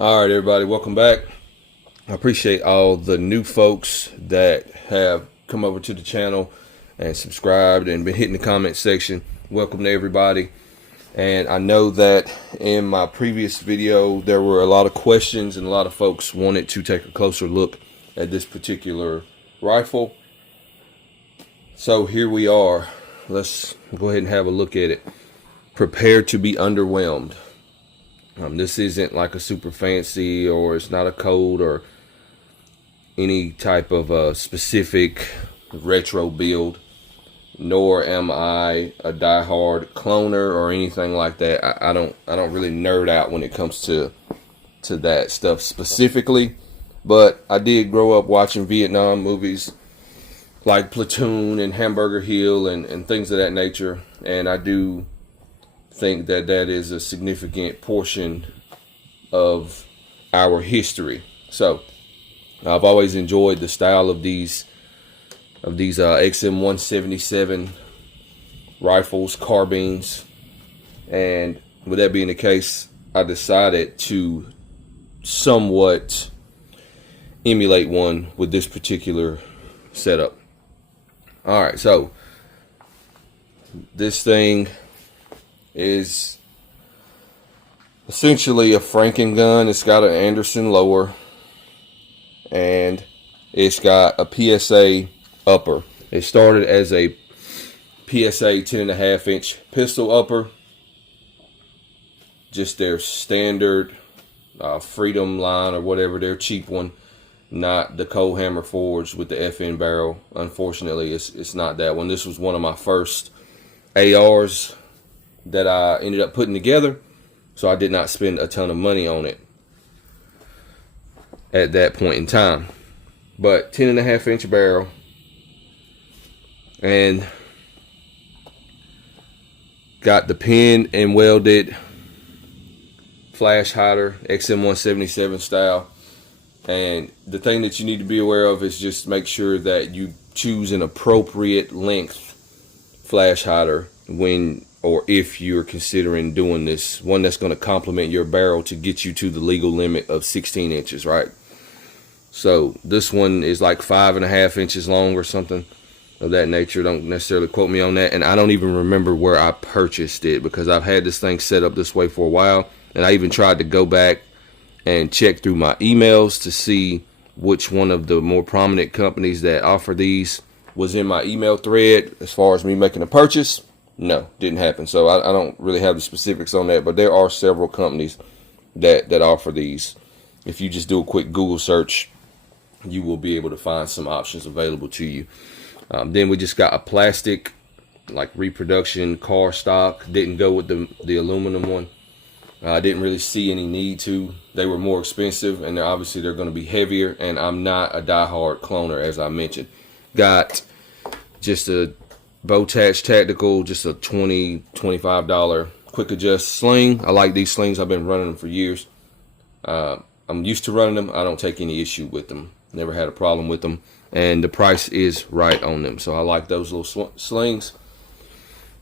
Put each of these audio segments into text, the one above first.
All right, everybody, welcome back. I appreciate all the new folks that have come over to the channel and subscribed and been hitting the comment section. Welcome to everybody. And I know that in my previous video, there were a lot of questions and a lot of folks wanted to take a closer look at this particular rifle. So here we are. Let's go ahead and have a look at it. Prepare to be underwhelmed. This isn't like a super fancy, or it's not a code or any type of specific retro build, nor am I a diehard cloner or anything like that. I don't really nerd out when it comes to that stuff specifically, but I did grow up watching Vietnam movies like Platoon and Hamburger Hill and things of that nature, and I do think that that is a significant portion of our history. So I've always enjoyed the style of these XM177 rifles, carbines, and with that being the case, I decided to somewhat emulate one with this particular setup. All right, so this thing is essentially a Franken gun. It's got an Anderson lower, and it's got a PSA upper. It started as a PSA 10.5-inch pistol upper, just their standard Freedom line or whatever, their cheap one, not the Cold Hammer forged with the FN barrel. Unfortunately, it's not that one. This was one of my first ARs that I ended up putting together, so I did not spend a ton of money on it at that point in time. But 10.5-inch barrel, and got the pin and welded flash hider, XM177 style. And the thing that you need to be aware of is just make sure that you choose an appropriate length flash hider when or if you're considering doing this, one that's going to complement your barrel to get you to the legal limit of 16 inches, right? So this one is like 5.5 inches long or something of that nature. Don't necessarily quote me on that. And I don't even remember where I purchased it, because I've had this thing set up this way for a while. And I even tried to go back and check through my emails to see which one of the more prominent companies that offer these was in my email thread as far as me making a purchase. No, didn't happen. So I don't really have the specifics on that, but there are several companies that offer these. If you just do a quick Google search, you will be able to find some options available to you. Then we just got a plastic, like reproduction car stock. Didn't go with the aluminum one. I didn't really see any need to. They were more expensive, and obviously they're going to be heavier, and I'm not a diehard cloner, as I mentioned. Got just a Bowtach Tactical, just a $20-$25 quick adjust sling. I like these slings. I've been running them for years. I'm used to running them. I don't take any issue with them. Never had a problem with them, and the price is right on them. So I like those little slings.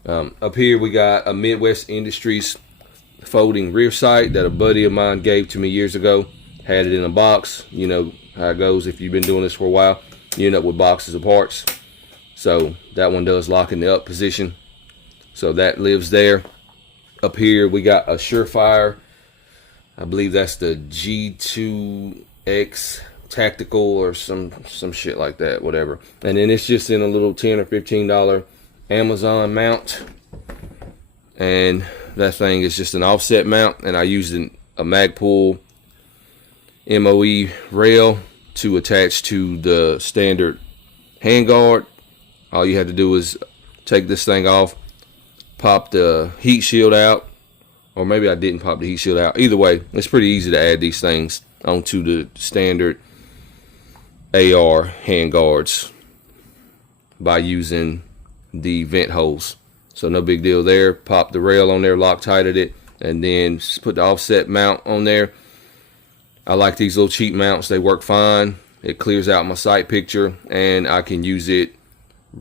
Up here we got a Midwest Industries folding rear sight that a buddy of mine gave to me years ago. Had it in a box. You know how it goes if you've been doing this for a while. You end up with boxes of parts. So that one does lock in the up position. So that lives there. Up here we got a Surefire. I believe that's the G2X Tactical or some shit like that, whatever. And then it's just in a little $10 or $15 Amazon mount. And that thing is just an offset mount, and I used a Magpul MOE rail to attach to the standard handguard. All you had to do is take this thing off, pop the heat shield out, or maybe I didn't pop the heat shield out. Either way, it's pretty easy to add these things onto the standard AR handguards by using the vent holes. So no big deal there. Pop the rail on there, Loctited it, and then just put the offset mount on there. I like these little cheap mounts. They work fine. It clears out my sight picture, and I can use it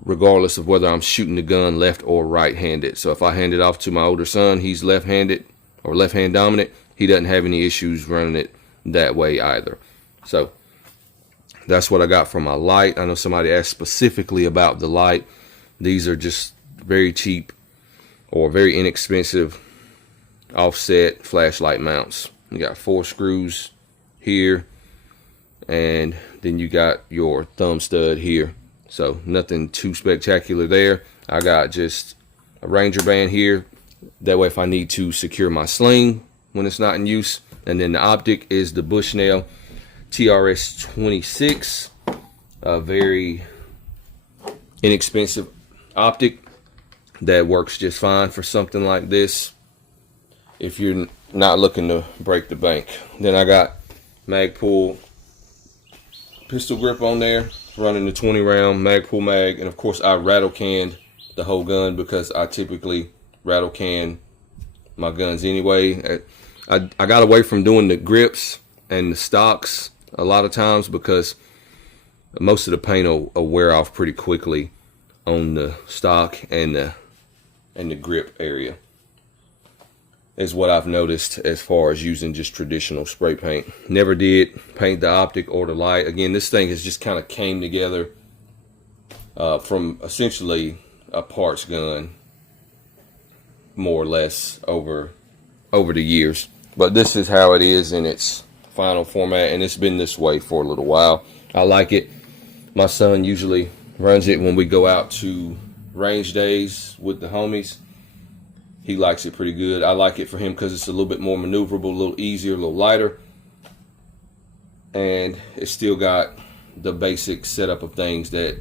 regardless of whether I'm shooting the gun left or right-handed. So if I hand it off to my older son, he's left-handed or left-hand dominant, he doesn't have any issues running it that way either. So that's what I got for my light. I know somebody asked specifically about the light. These are just very cheap or very inexpensive offset flashlight mounts. You got 4 screws here, and then you got your thumb stud here. So nothing too spectacular there. I got just a Ranger band here. That way if I need to secure my sling when it's not in use. And then the optic is the Bushnell TRS 26, a very inexpensive optic that works just fine for something like this if you're not looking to break the bank. Then I got Magpul pistol grip on there, running the 20 round Magpul mag, and of course I rattle canned the whole gun because I typically rattle can my guns anyway. I got away from doing the grips and the stocks a lot of times because most of the paint will wear off pretty quickly on the stock and the grip area, is what I've noticed as far as using just traditional spray paint. Never did paint the optic or the light. Again, this thing has just kind of came together from essentially a parts gun, more or less, over the years. But this is how it is in its final format, and it's been this way for a little while. I like it. My son usually runs it when we go out to range days with the homies. He likes it pretty good. I like it for him because it's a little bit more maneuverable, a little easier, a little lighter, and it's still got the basic setup of things that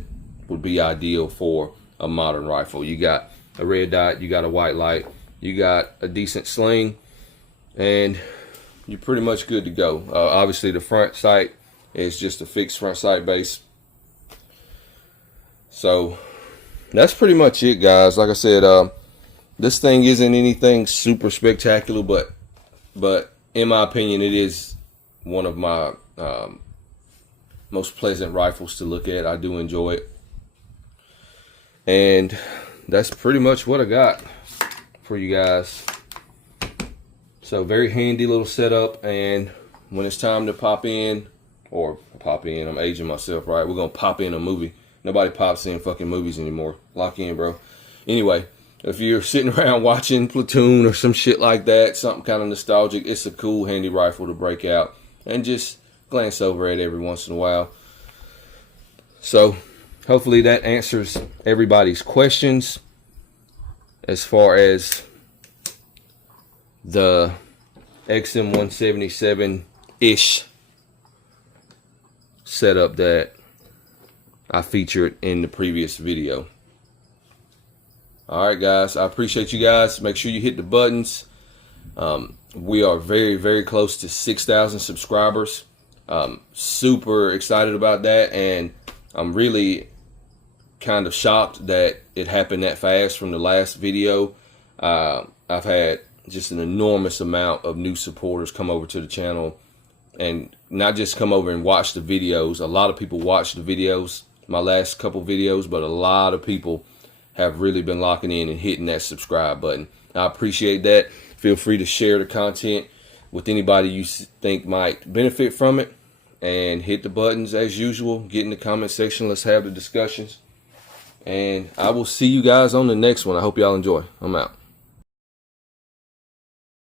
would be ideal for a modern rifle. You got a red dot, you got a white light, you got a decent sling, and you're pretty much good to go. Obviously the front sight is just a fixed front sight base. So that's pretty much it, guys. Like I said, this thing isn't anything super spectacular, but in my opinion, it is one of my most pleasant rifles to look at. I do enjoy it. And that's pretty much what I got for you guys. So very handy little setup, and when it's time to pop in, I'm aging myself, right? We're gonna pop in a movie. Nobody pops in fucking movies anymore. Lock in, bro. Anyway, if you're sitting around watching Platoon or some shit like that, something kind of nostalgic, it's a cool, handy rifle to break out and just glance over at every once in a while. So hopefully that answers everybody's questions as far as the XM177-ish setup that I featured in the previous video. Alright guys, I appreciate you guys. Make sure you hit the buttons. We are very, very close to 6,000 subscribers. Super excited about that, and I'm really kind of shocked that it happened that fast from the last video. I've had just an enormous amount of new supporters come over to the channel, and not just come over and watch the videos. A lot of people watch the videos, my last couple videos, but a lot of people have really been locking in and hitting that subscribe button. I appreciate that. Feel free to share the content with anybody you think might benefit from it, and hit the buttons as usual. Get in the comment section. Let's have the discussions, and I will see you guys on the next one. I hope y'all enjoy. I'm out.